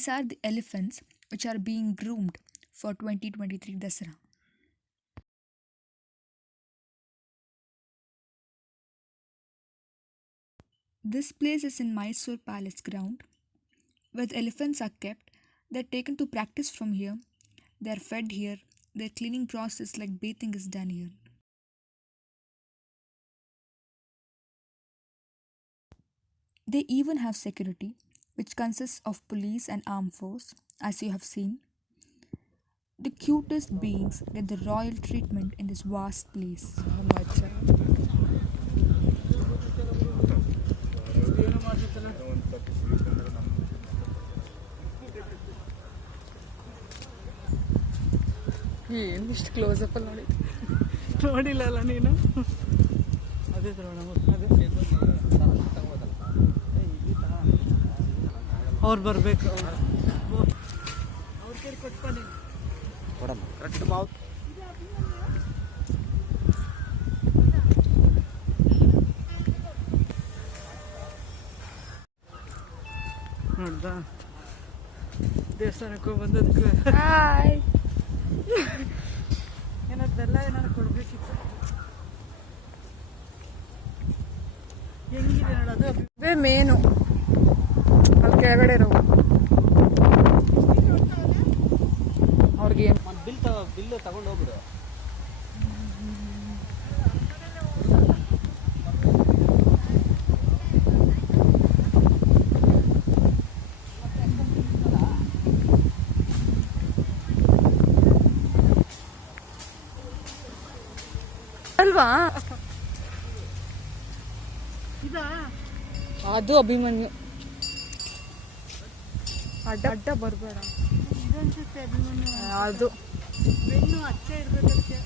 These are the elephants which are being groomed for 2023 Dasara. This place is in Mysuru Palace ground, where the elephants are kept. They are taken to practice from here. They are fed here. Their cleaning process like bathing is done here. They even have security, which consists of police and armed force, as you have seen. The cutest beings get the royal treatment in this vast place. ಏನಿಷ್ಟು close up ಅಲ್ಲಿ ನೋಡಿಲ್ಲ ಅಲ್ಲ ನೀನು. ಅದೇ ಅವ್ರು ಬರಬೇಕು, ಅವ್ರ ಕೈ ಕೊಟ್ಕೊಂಡು ಕರೆಕ್ಟ್ ಮಾವು. ನೋಡ್ದ ದೇವಸ್ಥಾನಕ್ಕೆ ಬಂದದಕ್ಕೆ ಏನದೆಲ್ಲ ಏನಾರು ಕೊಡ್ಬೇಕಿತ್ತು. ಹೆಂಗಿದೆ ನೋಡೋದು, ಅವೇ ಮೇನು ಅಲ್ಲಿ ಕೆಳಗಡೆ ಇರೋ ಅವ್ರಿಗೆ ಬಿಲ್ ತಗೊಂಡು ಹೋಗ್ಬಿಡು. ಅಲ್ವಾ ಅದು ಅಭಿಮನ್ಯು. ಅಡ್ಡ ಅಡ್ಡ ಬರಬೇಡ ಅಭಿಮನ್ಯು. ಅದು ಬೆನ್ನು ಅಚ್ಚೆ ಇರ್ಬೇಕದಕ್ಕೆ.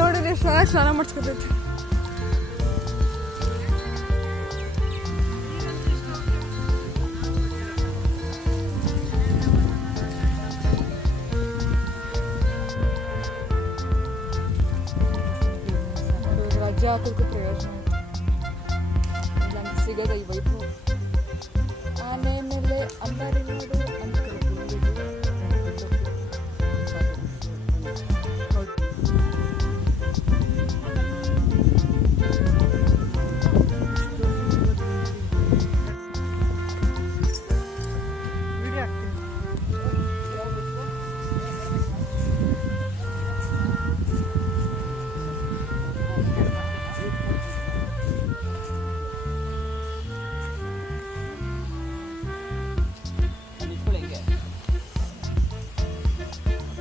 ನೋಡಿದ್ರೆ ಸ್ನಾನ ಮಾಡಿಸ್ಕೊತೈತಿ. ರಜೆ ಹಾಕೋದಕ್ಕೆ ಪ್ರಯೋಜನ ಇಲ್ಲ, ಸಿಗೋದ ಈ ವೈಭವ. ಆನೆ ಮೇಲೆ ಅಂಬಾರಿ ನೋಡು ಅಂತ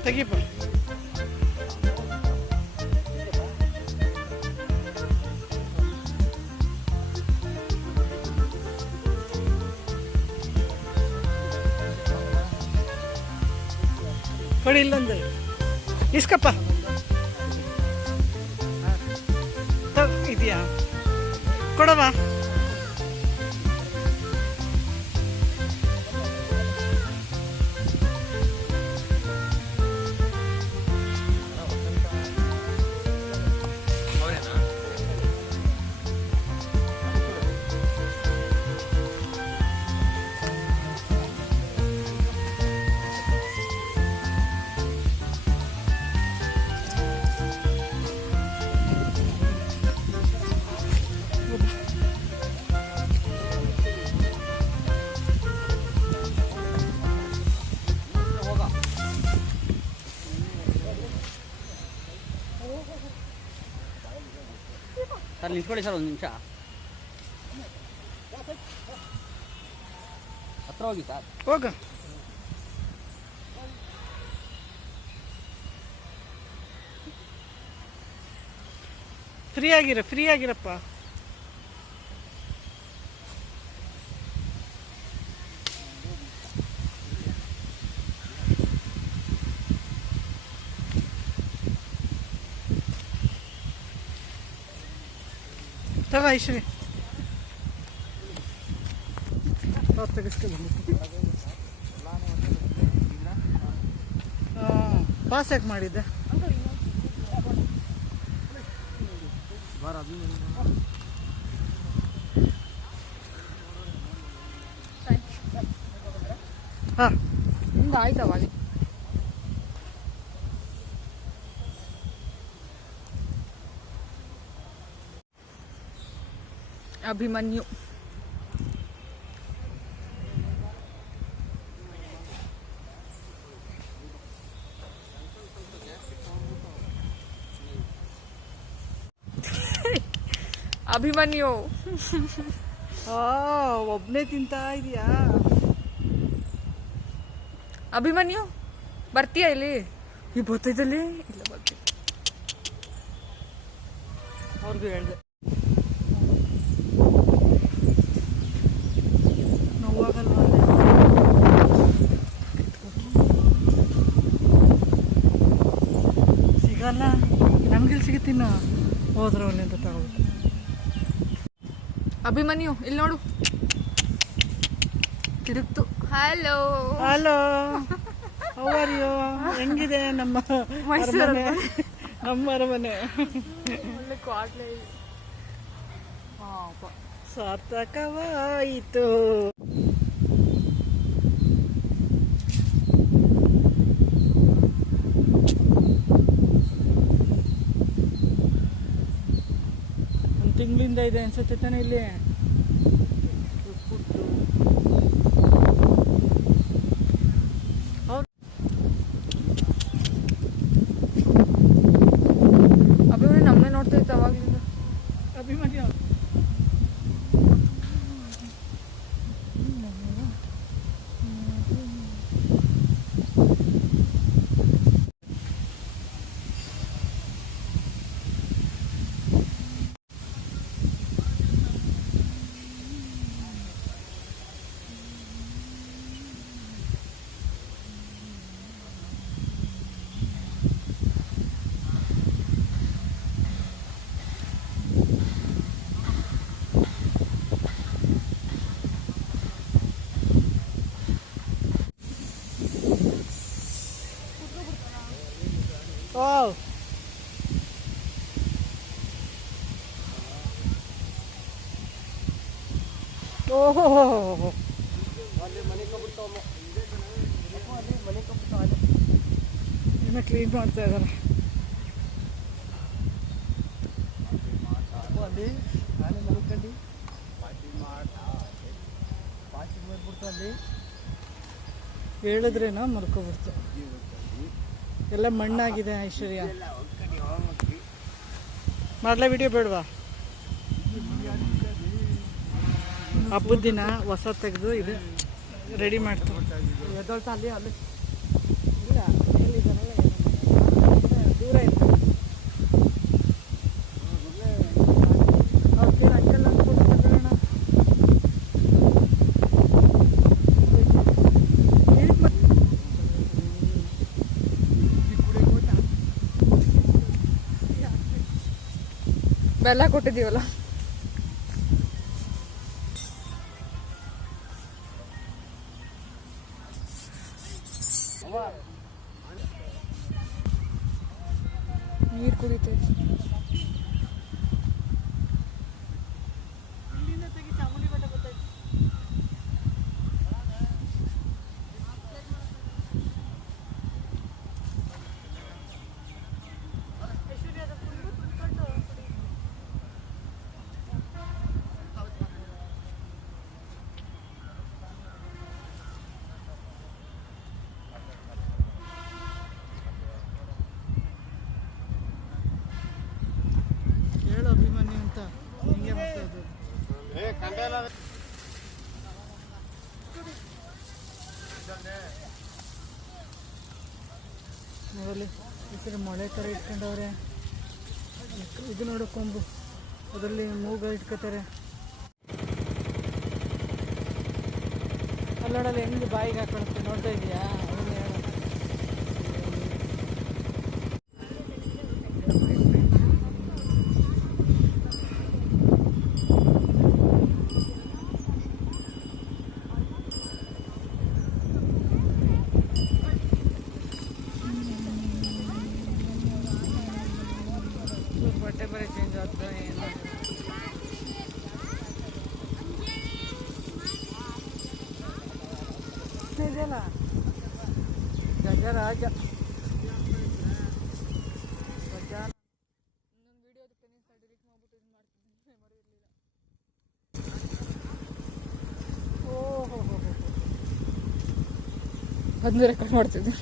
ತೆಗಿಪ. ಕೊಡಿ ಇಲ್ಲೊಂದು ಇಸ್ಕಪ್ಪ ಇದೆಯಾ ಕೊಡವಾ. ಸರ್ ನಿಂತ್ಕೊಳ್ಳಿ ಸರ್, ಒಂದು ನಿಮಿಷ ಹತ್ರ ಹೋಗಿ ಸರ್. ಹೋಗ. ಫ್ರೀ ಆಗಿರಪ್ಪ. ತಗೋ ಐಶ್ವರ್ಯ, ಪಾಸ್ ಯಾಕೆ ಮಾಡಿದ್ದೆ? ಹಾಂ ನಿಮ್ದು ಆಯ್ತವ. ಅಭಿಮನ್ಯು ಅಭಿಮನ್ಯು ಒಬ್ಬನೇ ತಿಂತಾ ಇದೆಯಾ? ಅಭಿಮನ್ಯು ಬರ್ತೀಯಾ ಇಲ್ಲಿ? ಈ ಬರ್ತಿದ್ದಲ್ಲಿ ಇಲ್ಲ ಬರ್ತೀಯ. ಅವ್ರಿಗೂ ಹೇಳಿದೆ ನೋವಾಗಲ್ವ ಸಿಗಲ್ಲ, ನಮ್ಗಿಲ್ಲಿ ಸಿಗುತ್ತೀನ ಹೋದ್ರೆ ಅಲ್ಲಿಂದ ತಗೋಬೇಕು. ಅಭಿಮನ್ಯು ಇಲ್ಲಿ ನೋಡು, ತಿರುಗ್ತು. Hello hello, how are you? ಹೆಂಗಿದೆ ನಮ್ಮ ಮೈಸೂರು? ನಮ್ಮ ಅರಮನೆ ಒಳ್ಳೆ ಕ್ವಾಟ್ಲೆ. ಸಾರ್ಥಕವಾಯಿತು. ಒಂದು ತಿಂಗಳಿಂದ ಇದೆ ಅನ್ಸುತ್ತೆ ತಾನೆ ಇಲ್ಲಿ. ಅಭಿಮನ್ಯು ನಮ್ಮನೆ ನೋಡ್ತಾ ಇತ್ತು ಅವಾಗಲಿಂದ. ಅಭಿಮನ್ಯು ಓ ಓಹೋ, ಇನ್ನು ಕ್ಲೀನ್ ಮಾಡ್ತಾ ಇದ್ದಾರೆ. ಹೇಳಿದ್ರೇನೋ ಮಲ್ಕೊಬಿಡ್ತು. ಎಲ್ಲ ಮಣ್ಣಾಗಿದೆ. ಐಶ್ವರ್ಯ ಮಾಡಲೇ ವಿಡಿಯೋ ಬೇಡವಾ? ಹಬ್ಬದ ದಿನ ಹೊಸ ತೆಗೆದು ಇದು ರೆಡಿ ಮಾಡ್ತೀವಿ. ಅಲ್ಲಿ ಅಲ್ಲಿ ಇಲ್ಲ, ದೂರ ಇಲ್ಲ. ಬೆಲ್ಲ ಕೊಟ್ಟಿದ್ದೀವಲ್ಲ. ನೀರು ಕುಡಿತೈತಿ. ನೋಡಲಿ ಈ ಸರಿ ಮೊಳೆ ಥರ ಇಟ್ಕೊಂಡವ್ರೆ. ಇದು ನೋಡು ಕೊಂಬು, ಅದರಲ್ಲಿ ಮೂಗ ಇಟ್ಕೋತಾರೆ. ಅಲ್ಲೋಡಲ್ಲಿ ಹೆಂಗೆ ಬಾಯಿಗೆ ಹಾಕೊಳುತ್ತೆ ನೋಡ್ತಾ ಇದೆಯಾ? ಬಟ್ಟೆ ಬರೀ ಚೇಂಜ್ ಆಗ್ತದೆ ಏನು ಇದೆಯಲ್ಲ ಗಜರಾಜ ಗಜ. ಇನ್ನೊಂದು ವಿಡಿಯೋ ಡಿಲೀಟ್ ಮಾಡ್ಬಿಟ್ಟು ಇದು ಮಾಡ್ತಿದ್ದೀನಿ, ಮರಿರಲಿಲ್ಲ. ಓಹೋ ಅದನ್ನ ರೆಕಾರ್ಡ್ ಮಾಡ್ತಿದ್ದೆ.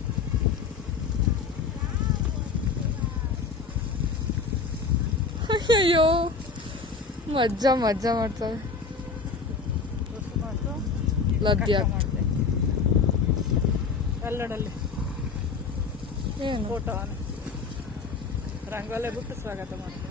ಅಯ್ಯೋ ಮಜ್ಜಾ ಮಾಡ್ತವೆ. ಲದ್ಯ ಕಲ್ಲಡಲ್ಲಿ ಏನು ಫೋಟೋ ರಂಗೋಲೆ ಬಿಟ್ಟು ಸ್ವಾಗತ ಮಾಡ್ತಾರೆ.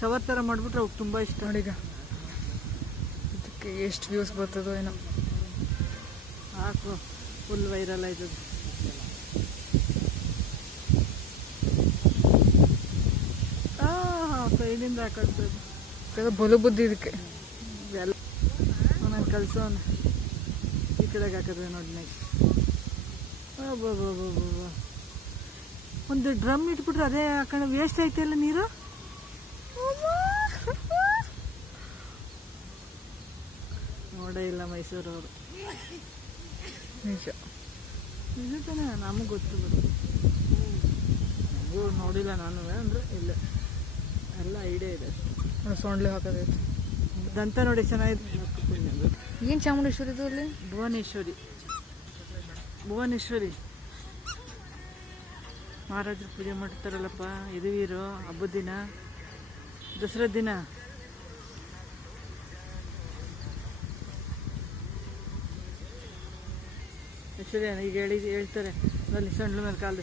ಶವರ್ ಥರ ಮಾಡಿಬಿಟ್ರೆ ಅವ್ಕೆ ತುಂಬ ಇಷ್ಟ. ನೋಡೀಗ ಇದಕ್ಕೆ ಎಷ್ಟು ವ್ಯೂಸ್ ಬರ್ತದೋ ಏನೋ. ಹಾಕು, ಫುಲ್ ವೈರಲ್ ಆಯ್ತದೆ. ಸೈಡಿಂದ ಹಾಕೊಳ್ತದೆ. ಬಲು ಬುದ್ಧಿ ಇದಕ್ಕೆ. ಎಲ್ಲ ನಾನು ಕಲ್ಸೋನು ಈ ಕಡೆಗೆ ಹಾಕಿದ್ರೆ ನೋಡಿ. ನೆಕ್ಸ್ಟ್ ಒಂದು ಡ್ರಮ್ ಇಟ್ಬಿಟ್ರೆ ಅದೇ ಹಾಕೊಂಡು ವೇಸ್ಟ್ ಆಯ್ತಲ್ಲ ನೀರು. ನೋಡೇ ಇಲ್ಲ ಮೈಸೂರವರು. ನಿಜ ನಿಜ ತಾನೇ, ನಮಗೆ ಗೊತ್ತು ಬಿಡು. ನನಗೂ ನೋಡಿಲ್ಲ ನಾನು, ಅಂದರೆ ಇಲ್ಲ ಎಲ್ಲ ಐಡಿಯಾ ಇದೆ. ಸೊಂಡ್ಲೆ ಹಾಕೋದೈತೆ. ದಂತ ನೋಡಿ ಚೆನ್ನಾಗಿದೆ. ಏನು ಚಾಮುಂಡೇಶ್ವರಿದು ಅಲ್ಲಿ? ಭುವನೇಶ್ವರಿ ಮಹಾರಾಜರು ಪೂಜೆ ಮಾಡ್ತಾರಲ್ಲಪ್ಪ. ಯದುವೀರು ಹಬ್ಬದ ದಿನ, ದಸರಾ ದಿನ. ಐಶ್ವರ್ಯ ಈಗ ಹೇಳ್ತಾರೆ ಅಲ್ಲಿ ಸೊಂಡ್ಲ ಮೇಲೆ ಕಾಲು.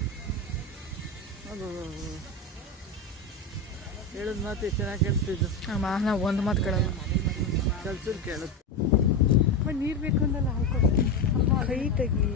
ಹೇಳೋದು ಮಾತು ಎಷ್ಟು ಚೆನ್ನಾಗಿ ಕೇಳಿಸ್ತಿದ್ದು. ನಾವು ಒಂದು ಮಾತು ಕೇಳಲ್ಲ, ಕಲ್ಸೋದು ಕೇಳೋದು. ನೀರು ಬೇಕು ಅಂದಲ್ಲ, ಹಾಕೋ. ಕೈ ತೆಗಿ.